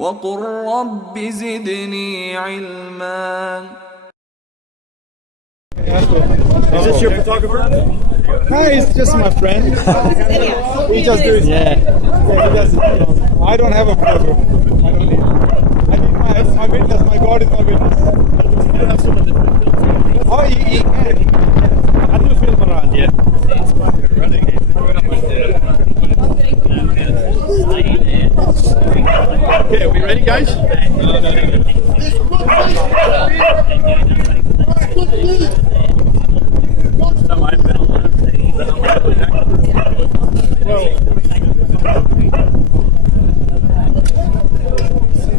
وقل رب زدني علما. Is this your photographer? No, he's just my friend. He just does. Yeah, he does. I don't have a photographer. I don't need. I need my witness. My God is my witness. You don't have someone that Oh, he can. I do film around, yeah. Okay, are we ready, guys?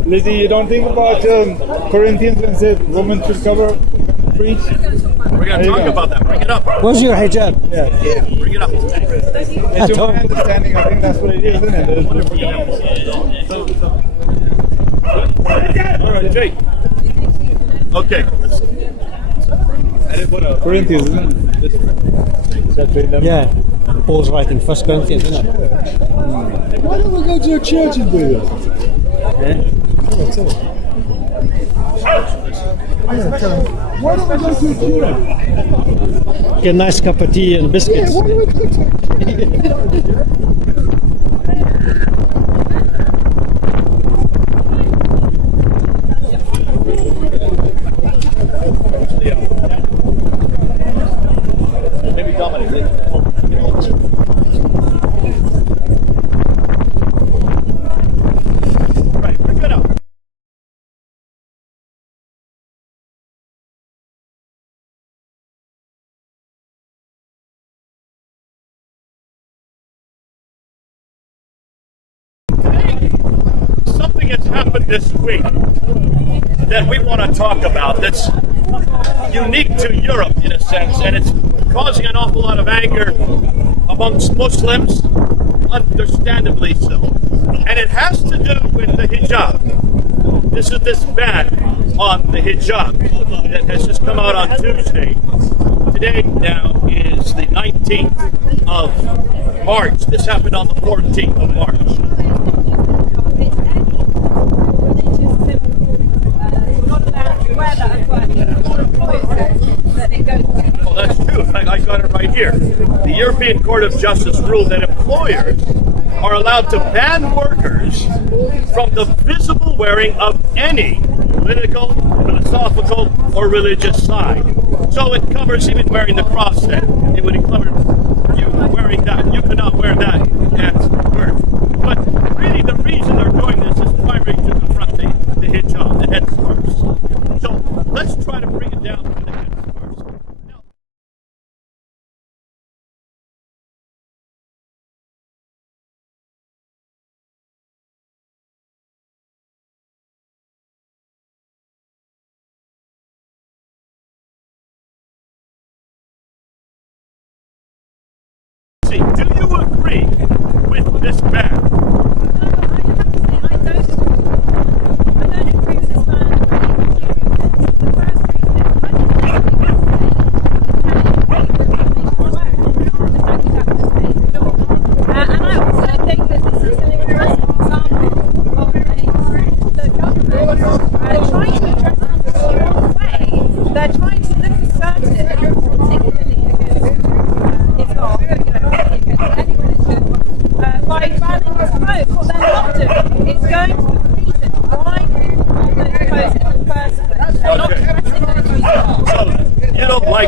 Lizzie, you don't think about Corinthians and said women should cover preach? We're going to talk about that. Bring it up. What's your hijab? Yeah. Bring it up. To my understanding, I think that's what it is, isn't it? All right, Jake. Okay. Corinthians, isn't it? Yeah. Paul's writing First Corinthians, isn't it? Why don't we go to a church and do this? Why don't we go to a church? Get a nice cup of tea and biscuits. Why don't we go to Maybe Dominic. Right, bring it up. Something has happened this week that we want to talk about that's unique to Europe in a sense, and it's causing an awful lot of anger amongst Muslims, understandably so. And it has to do with the hijab. This is this ban on the hijab that has just come out on Tuesday. Today now is the 19th of March. This happened on the 14th of March. Oh, that's true. I got it right here. The European Court of Justice ruled that employers are allowed to ban workers from the visible wearing of any political, philosophical, or religious sign. So it covers even wearing the cross then. It would cover you wearing that. You cannot wear that at work. But really the reason they're doing this is primarily to confront the hijab, the headscarves. So let's try to bring it down to the headscarves. Now, see, do you agree with this ban?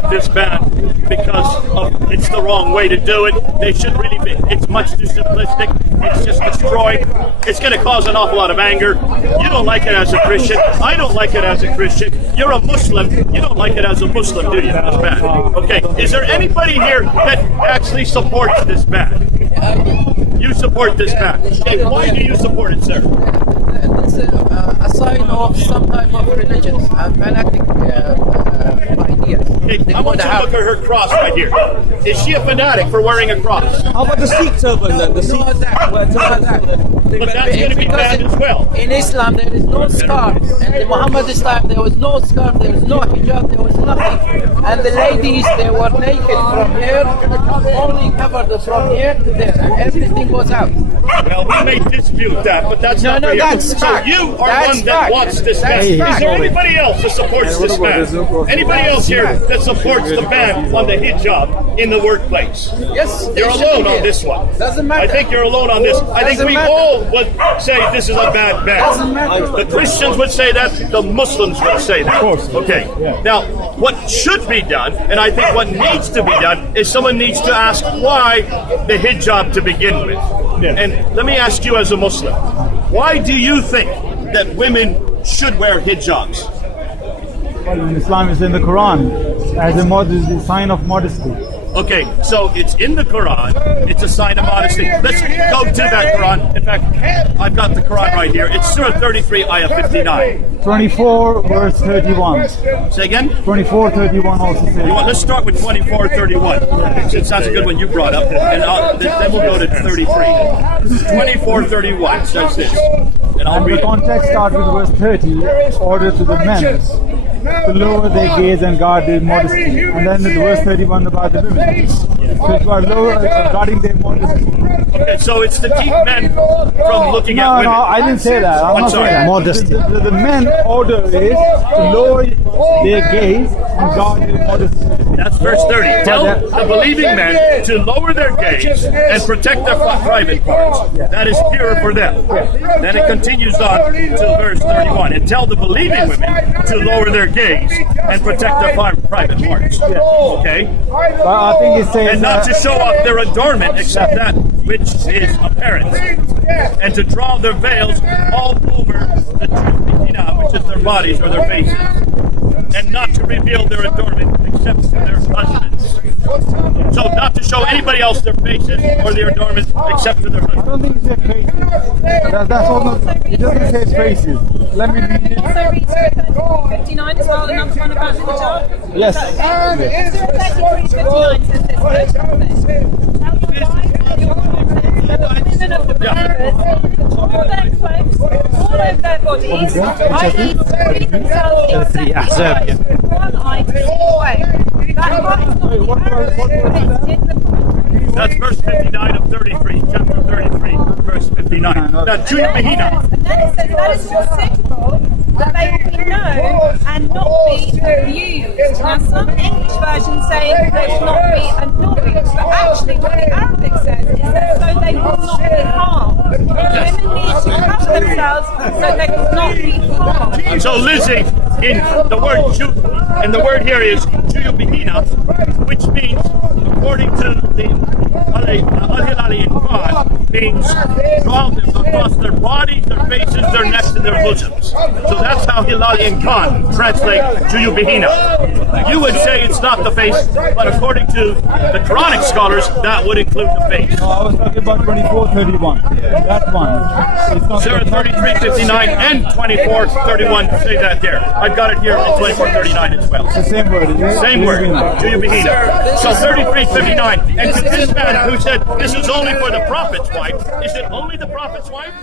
This ban because it's the wrong way to do it. They should really be. It's much too simplistic. It's just destroyed. It's going to cause an awful lot of anger. You don't like it as a Christian. I don't like it as a Christian. You're a Muslim. You don't like it as a Muslim, do you? This ban. Okay. Is there anybody here that actually supports this ban? You support this ban. Okay. Why do you support it, sir? It's a sign of some type of religion, fanatic ideas. Hey, I want you to look at her cross right here. Is she a fanatic for wearing a cross? How about the Sikh turban then? The Sikh. something, But that's going to be because banned as well. in Islam there is no scarf, and in Muhammad's time there was no scarf, there was no hijab, there was nothing. And the ladies, they were naked from here, only covered from here to there, and everything was out. Well, we may dispute that, but that's No, not no, for you. that's So fact. you are That's one that fact. wants this That's ban. Is fact. there anybody else that supports this ban? Anybody else here that supports the ban on the hijab in the workplace? Yes, they You're should alone be on there. this one. Doesn't matter. I think you're alone on this. I think Doesn't we matter. all would say this is a bad ban. Doesn't matter. The Christians would say that. The Muslims would say that. Of course. Okay. Yeah. Now, what should be done, and I think what needs to be done, is someone needs to ask why the hijab to begin with. Yeah. And let me ask you as a Muslim, why do you think that women should wear hijabs? Well, in Islam is in the Quran as a sign of modesty. Okay, so it's in the Quran. It's a sign of modesty. Let's go to that Quran. In fact, I've got the Quran right here. It's Surah 33, Ayah 59. 24 verse 31. Say again? 24, 31 also says. Let's start with 24, 31. Since that's a good one you brought up. And then we'll go to 33. 24, 31 says this. And I'll And the read it. context starts with verse 30, order to the men to lower their gaze and guard their modesty. And then the verse 31 about the women. So it's about guarding their modesty. Okay, so it's to keep men from looking at No, women. no, I didn't say that. I'm I'm not sorry. saying that. Modesty. The men order is to lower their gaze and guard their modesty. That's verse 30. Tell the believing men to lower their gaze and protect their private parts. That is purer for them. Then it continues on to verse 31. And tell the believing women to lower their gaze and protect their private parts. Okay? But I think it says And not to show off their adornment except that which is apparent. And to draw their veils all over the truth, which is their bodies or their faces. And not to reveal their adornment except to their husbands. So not to show anybody else their faces or their adornment except to their I husbands. don't think it says faces. That's all. It doesn't say faces. Let me read it. Also read Surah 59 as well, another one about the hijab. Yes. Surah 33:59 says this. The women of the believers draw their clothes all over their bodies, i.e. free themselves except the eyes, with one eye to see away. That right is not guaranteed in the That's verse 59 of 33, chapter 33, verse 59. Now, Julia Mahina. And then it says that is more suitable that they will be known and not be abused. Now some English versions say they will not be annoyed, but actually what the Arabic says is that so they will not be harmed. Women need to cover themselves so they will not be harmed. So Lizzie, in the word here is Juyubihina, which means, according to the Al-Hilali in Quran, means draw them across their bodies, their faces, their necks, and their bosoms. So that's how Hilali and Khan translate Juyubihina. You would say it's not the face, but according to the Quranic scholars, that would include the face. No, I was talking about 24, 31. That one. It's not Sarah 33, 59, and 24, 31 say that there. I've got it here in 24, 39 as well. the same word. Isn't it? Same word, Juyubihina. So 33, 59. And to this man who said this is only for the prophet's wife, is it only the prophet's wife?